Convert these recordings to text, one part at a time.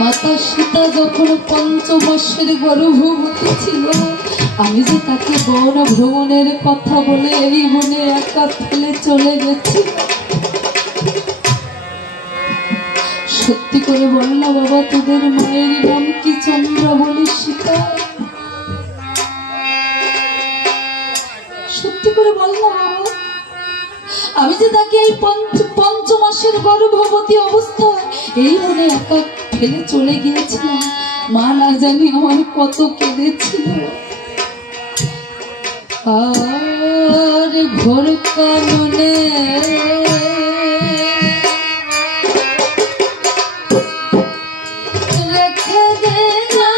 মাতা সীতা যখন 5 মাসের গর্ভবতী ছিল, আমি যে তাকে বন ভ্রমণের কথা বলে এই বনে একা ফেলে চলে গেছি। সত্যি করে বল না বাবা, তোদের মায়ের নাম কি? চন্দ্রাবলী সীতা। সত্যি করে বল না বাবা, আমি যে তাকে এই 5 মাসের গর্ভবতী অবস্থায় এই বনে একা ফেলে চলে গিয়েছিলাম। মা না জানি আমার কত কেঁদেছিল। আর ভোর কাননে রেখে দে না,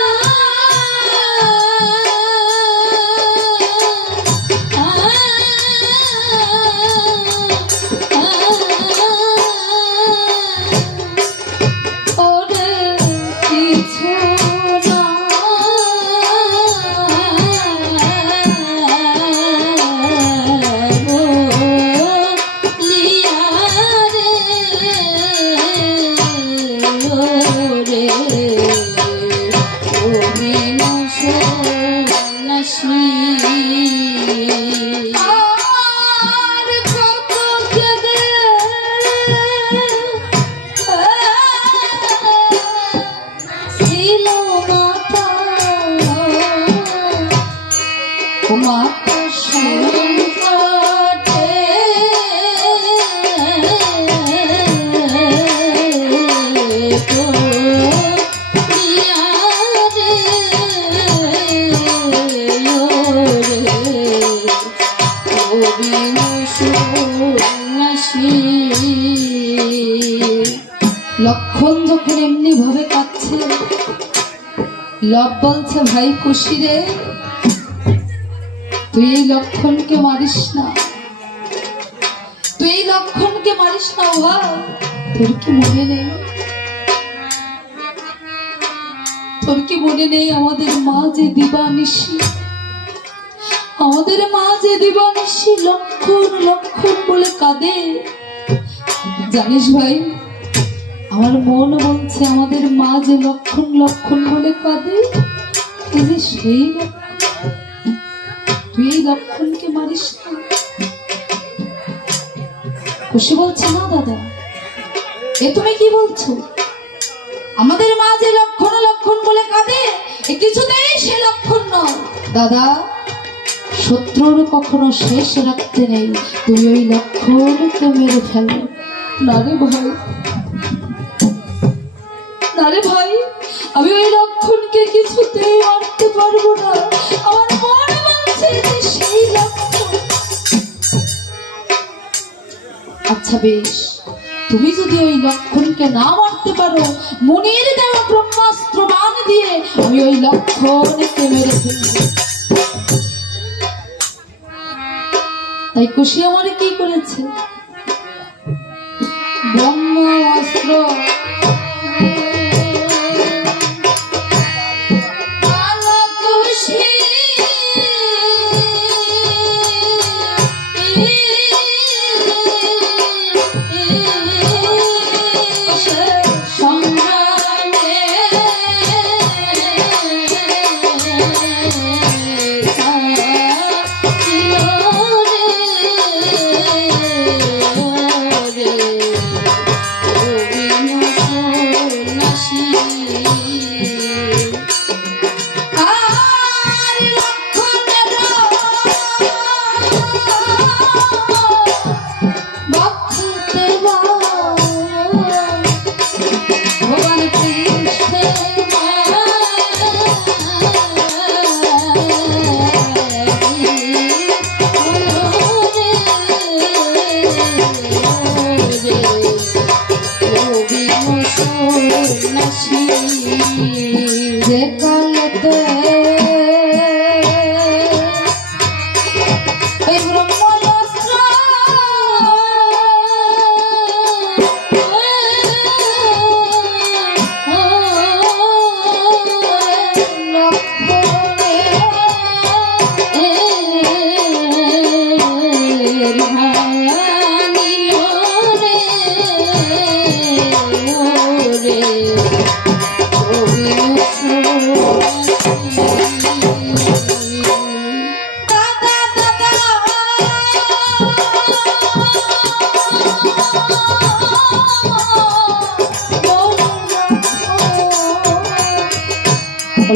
লক্ষণ যখন এমনি ভাবে কাঁদছে, লব বলছে ভাই খুশি রে, তুই এই লক্ষণকে মারিস না, তুই এই লক্ষণকে মারিস না ভাই। তোর কি মনে নেই, তোর কি মনে নেই আমাদের মা যে দিবানিশি, আমাদের মা যে দিবানিশি লক্ষণ লক্ষণ বলে কাঁদে। জানিস ভাই, আমার মন বলছে আমাদের মা যে লক্ষণ লক্ষণ বলে কাঁদে, এই যে সেই তুই এই লক্ষণকে মারিস না। খুশি বলছে না দাদা, এ তুমি কি বলছো? আমাদের মা যে লক্ষণ লক্ষণ বলে কাঁদে, এ কিছুতেই সে লক্ষণ নয়। দাদা, শত্রুর কখনো শেষ রাখতে নেই, তুই ওই লক্ষণকে মেরে ফেলো। না রে ভাই, না রে ভাই, আমি ওই লক্ষণকে কিছুতেই মারতে পারবো না। আমার মন বলছে যে সেই লক্ষণ। আচ্ছা বেশ, তুমি যদি ওই লক্ষণকে না মারতে পারো, মনের দেওয়া ব্রহ্মাস্ত্র বাণ দিয়ে আমি ওই লক্ষণকে মেরে ফেলবো। তাই খুশি আমার কি করেছে? ব্রহ্মাস্ত্র যে কালেতে ওই ব্রহ্মদস্ত্র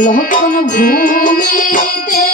লক্ষণ ভূমিতে